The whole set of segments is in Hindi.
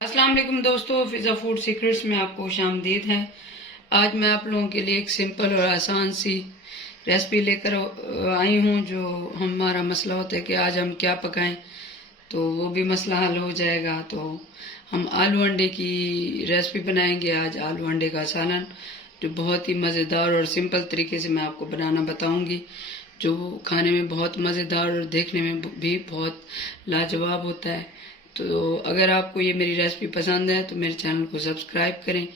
अस्सलाम वालेकुम दोस्तों, फिज़ा फूड सीक्रेट्स में आपको खुशामदीद है। आज मैं आप लोगों के लिए एक सिंपल और आसान सी रेसिपी लेकर आई हूँ। जो हमारा मसला होता है कि आज हम क्या पकाएं, तो वो भी मसला हल हो जाएगा। तो हम आलू अंडे की रेसिपी बनाएंगे आज, आलू अंडे का सालन, जो बहुत ही मज़ेदार और सिंपल तरीके से मैं आपको बनाना बताऊंगी, जो खाने में बहुत मज़ेदार और देखने में भी बहुत लाजवाब होता है। तो अगर आपको ये मेरी रेसिपी पसंद है तो मेरे चैनल को सब्सक्राइब करें,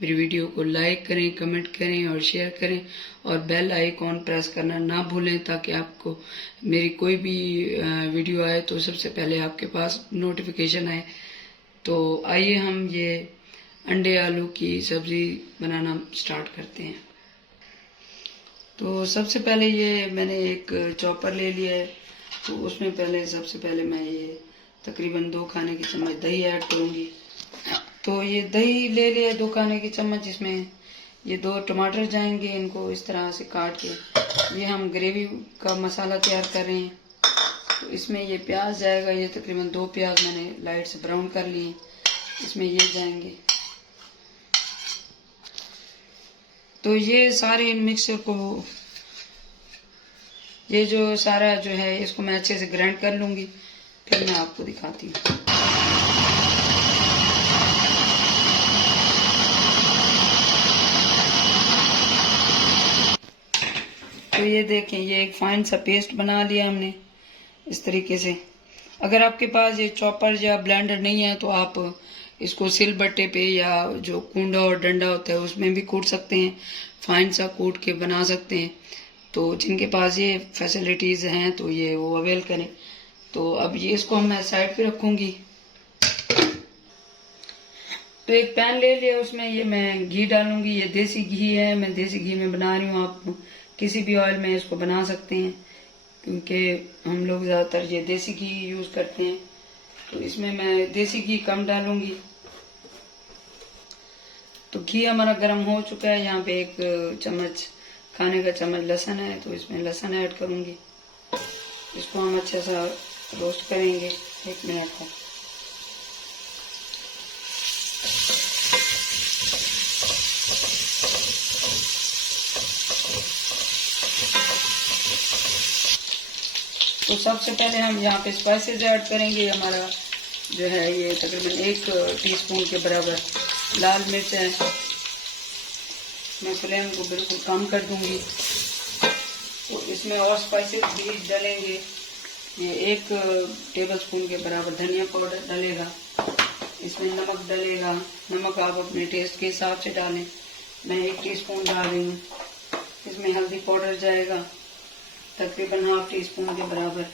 मेरी वीडियो को लाइक करें, कमेंट करें और शेयर करें, और बेल आइकॉन प्रेस करना ना भूलें, ताकि आपको मेरी कोई भी वीडियो आए तो सबसे पहले आपके पास नोटिफिकेशन आए। तो आइए हम ये अंडे आलू की सब्ज़ी बनाना स्टार्ट करते हैं। तो सबसे पहले ये मैंने एक चॉपर ले लिया है। तो उसमें सबसे पहले मैं ये तकरीबन 2 खाने की चम्मच दही ऐड करूंगी। तो ये दही ले लिया 2 खाने की चम्मच, जिसमें ये 2 टमाटर जाएंगे, इनको इस तरह से काट के। ये हम ग्रेवी का मसाला तैयार कर रहे हैं। तो इसमें ये प्याज जाएगा, ये तकरीबन 2 प्याज मैंने लाइट से ब्राउन कर लिए, इसमें ये जाएंगे। तो ये सारे मिक्सर को, ये जो सारा जो है इसको मैं अच्छे से ग्राइंड कर लूंगी, फिर मैं आपको दिखाती हूँ। तो ये देखें, ये एक फाइन सा पेस्ट बना लिया हमने इस तरीके से। अगर आपके पास ये चॉपर या ब्लेंडर नहीं है तो आप इसको सिल बट्टे पे या जो कूंडा और डंडा होता है उसमें भी कूट सकते हैं, फाइन सा कूट के बना सकते हैं। तो जिनके पास ये फैसिलिटीज़ हैं तो ये वो अवेल करें। तो अब ये इसको मैं साइड पे रखूंगी। तो एक पैन ले लिया, उसमें ये मैं घी डालूंगी। ये देसी घी है, मैं देसी घी में बना रही हूँ। आप किसी भी ऑयल में इसको बना सकते हैं, क्योंकि हम लोग ज़्यादातर ये देसी घी यूज़ करते हैं। तो इसमें मैं देसी घी कम डालूंगी। तो घी हमारा गर्म हो चुका है। यहाँ पे 1 चम्मच खाने का चम्मच लहसुन है, तो इसमें लहसुन ऐड करूंगी। इसको हम अच्छे सा रोस्ट करेंगे 1 मिनट का। तो सबसे पहले हम यहाँ पे स्पाइसेस ऐड करेंगे। हमारा जो है ये तकरीबन 1 टीस्पून के बराबर लाल मिर्च है। मैं फ्लेम को बिल्कुल कम कर दूंगी। तो इसमें और स्पाइसेस भी डालेंगे। ये 1 टेबलस्पून के बराबर धनिया पाउडर डालेगा। इसमें नमक डलेगा। नमक आप अपने टेस्ट के हिसाब से डालें, मैं 1 टीस्पून डाल रही हूँ। इसमें हल्दी पाउडर जाएगा तकरीबन ½ टीस्पून के बराबर।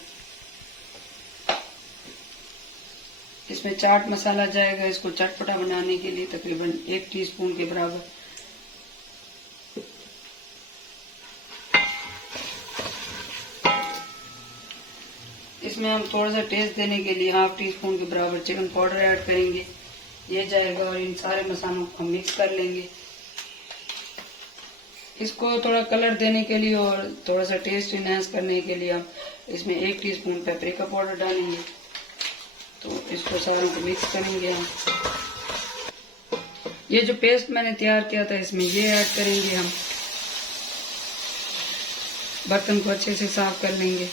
इसमें चाट मसाला जाएगा, इसको चटपटा बनाने के लिए, तकरीबन 1 टीस्पून के बराबर। इसमें हम थोड़ा सा टेस्ट देने के लिए ½ टीस्पून के बराबर चिकन पाउडर ऐड करेंगे, ये जाएगा। और इन सारे मसालों को हम मिक्स कर लेंगे। इसको थोड़ा कलर देने के लिए और थोड़ा सा टेस्ट इनहेंस करने के लिए हम इसमें 1 टीस्पून पेपरिका पाउडर डालेंगे। तो इसको सारों को मिक्स करेंगे हम। ये जो पेस्ट मैंने तैयार किया था इसमें ये ऐड करेंगे हम। बर्तन को अच्छे से साफ कर लेंगे।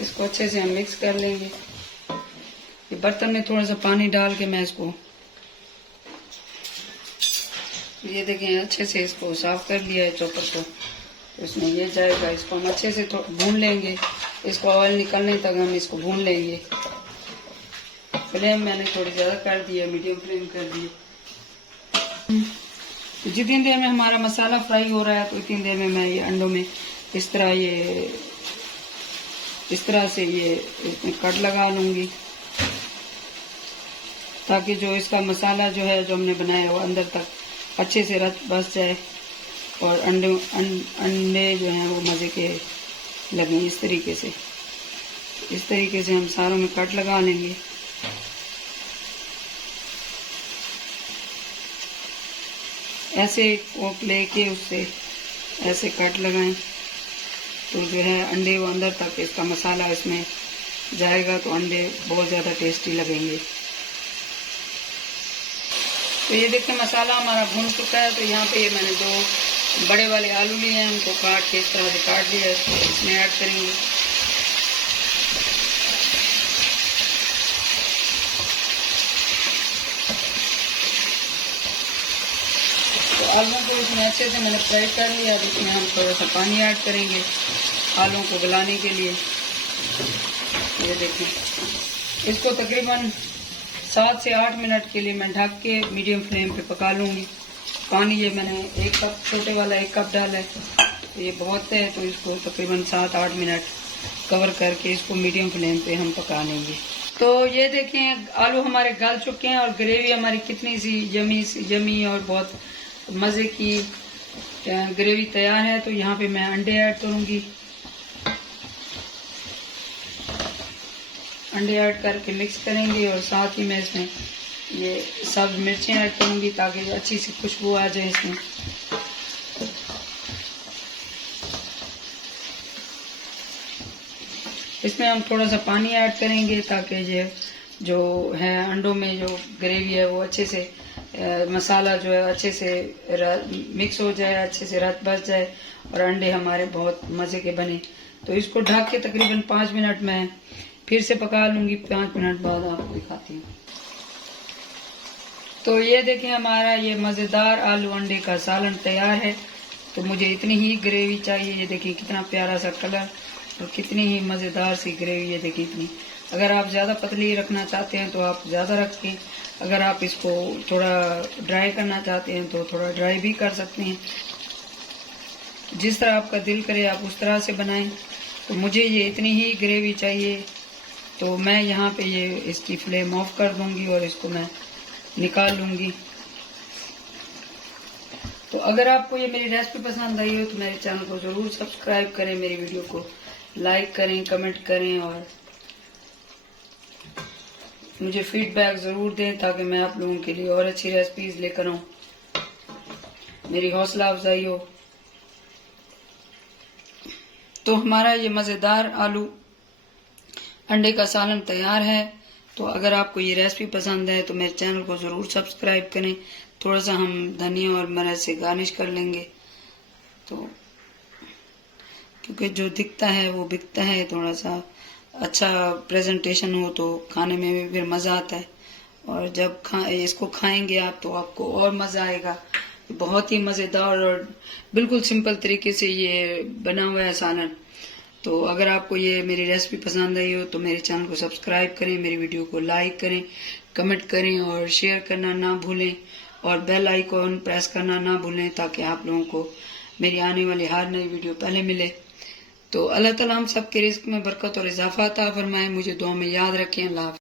इसको अच्छे से हम मिक्स कर लेंगे। ये बर्तन में थोड़ा सा पानी डाल के मैं इसको, ये देखें, अच्छे से इसको साफ कर लिया है चॉपर को। तो इसमें ये जाएगा। इसको हम अच्छे से भून लेंगे। इसको ऑयल निकलने तक हम इसको भून लेंगे। फ्लेम मैंने थोड़ी ज़्यादा कर दी है, मीडियम फ्लेम कर दी। तो जितनी देर में हमारा मसाला फ्राई हो रहा है, तो इतनी देर में मैं ये अंडों में इस तरह से ये इसमें कट लगा लूँगी, ताकि जो इसका मसाला जो है जो हमने बनाया वो अंदर तक अच्छे से रच बस जाए और अंडे जो हैं वो मज़े के लगें। इस तरीके से हम सारों में कट लगा लेंगे। ऐसे कोक लेके उससे ऐसे कट लगाएं तो जो है अंडे वो अंदर तक इसका मसाला इसमें जाएगा तो अंडे बहुत ज़्यादा टेस्टी लगेंगे। तो ये देखिए मसाला हमारा भून चुका है। तो यहाँ पे ये मैंने 2 बड़े वाले आलू लिए हैं, उनको काट के इस तरह से काट लिया है, इसमें ऐड करेंगे। तो आलूओं को इसमें अच्छे से मैंने फ्राई कर लिया। अब इसमें हम थोड़ा सा पानी ऐड करेंगे आलूओं को गलाने के लिए। ये देखिए इसको तकरीबन 7 से 8 मिनट के लिए मैं ढक के मीडियम फ्लेम पे पका लूँगी। पानी ये मैंने 1 कप, छोटे वाला 1 कप डाला है, तो ये बहुत है। तो इसको तकरीबन 7-8 मिनट कवर करके इसको मीडियम फ्लेम पे हम पका लेंगे। तो ये देखें आलू हमारे गल चुके हैं और ग्रेवी हमारी कितनी सी यमी और बहुत मज़े की ग्रेवी तैयार है। तो यहाँ पे मैं अंडे ऐड करूँगी। अंडे ऐड करके मिक्स करेंगे और साथ ही मैं इसमें ये सब मिर्चें ऐड करूँगी ताकि अच्छी सी खुशबू आ जाए इसमें। इसमें हम थोड़ा सा पानी ऐड करेंगे ताकि ये जो है अंडों में जो ग्रेवी है वो अच्छे से मसाला जो है अच्छे से मिक्स हो जाए, अच्छे से रस बस जाए और अंडे हमारे बहुत मज़े के बने। तो इसको ढक के तकरीबन 5 मिनट में फिर से पका लूँगी। 5 मिनट बाद आपको दिखाती हूँ। तो ये देखिए हमारा ये मज़ेदार आलू अंडे का सालन तैयार है। तो मुझे इतनी ही ग्रेवी चाहिए। ये देखिए कितना प्यारा सा कलर और कितनी ही मज़ेदार सी ग्रेवी। ये देखिए इतनी। अगर आप ज़्यादा पतली रखना चाहते हैं तो आप ज़्यादा रखें। अगर आप इसको थोड़ा ड्राई करना चाहते हैं तो थोड़ा ड्राई भी कर सकते हैं। जिस तरह आपका दिल करे आप उस तरह से बनाएं। तो मुझे ये इतनी ही ग्रेवी चाहिए। तो मैं यहाँ पे ये इसकी फ्लेम ऑफ कर दूंगी और इसको मैं निकाल लूँगी। तो अगर आपको ये मेरी रेसिपी पसंद आई हो तो मेरे चैनल को ज़रूर सब्सक्राइब करें, मेरी वीडियो को लाइक करें, कमेंट करें और मुझे फीडबैक ज़रूर दें ताकि मैं आप लोगों के लिए और अच्छी रेसिपीज़ लेकर आऊँ, मेरी हौसला अफजाई हो। तो हमारा ये मज़ेदार आलू अंडे का सालन तैयार है। तो अगर आपको ये रेसिपी पसंद है तो मेरे चैनल को ज़रूर सब्सक्राइब करें। थोड़ा सा हम धनिया और मिर्च से गार्निश कर लेंगे। तो क्योंकि जो दिखता है वो बिकता है। थोड़ा सा अच्छा प्रेजेंटेशन हो तो खाने में भी फिर मज़ा आता है। और जब इसको खाएंगे आप तो आपको और मज़ा आएगा। बहुत ही मज़ेदार और बिल्कुल सिंपल तरीके से ये बना हुआ है सालन। तो अगर आपको ये मेरी रेसिपी पसंद आई हो तो मेरे चैनल को सब्सक्राइब करें, मेरी वीडियो को लाइक करें, कमेंट करें और शेयर करना ना भूलें और बेल आइकॉन प्रेस करना ना भूलें ताकि आप लोगों को मेरी आने वाली हर नई वीडियो पहले मिले। तो अल्लाह ताला हम सब के रिज़्क़ में बरकत और इजाफा अता फरमाए। मुझे दुआ में याद रखें। अल्लाह।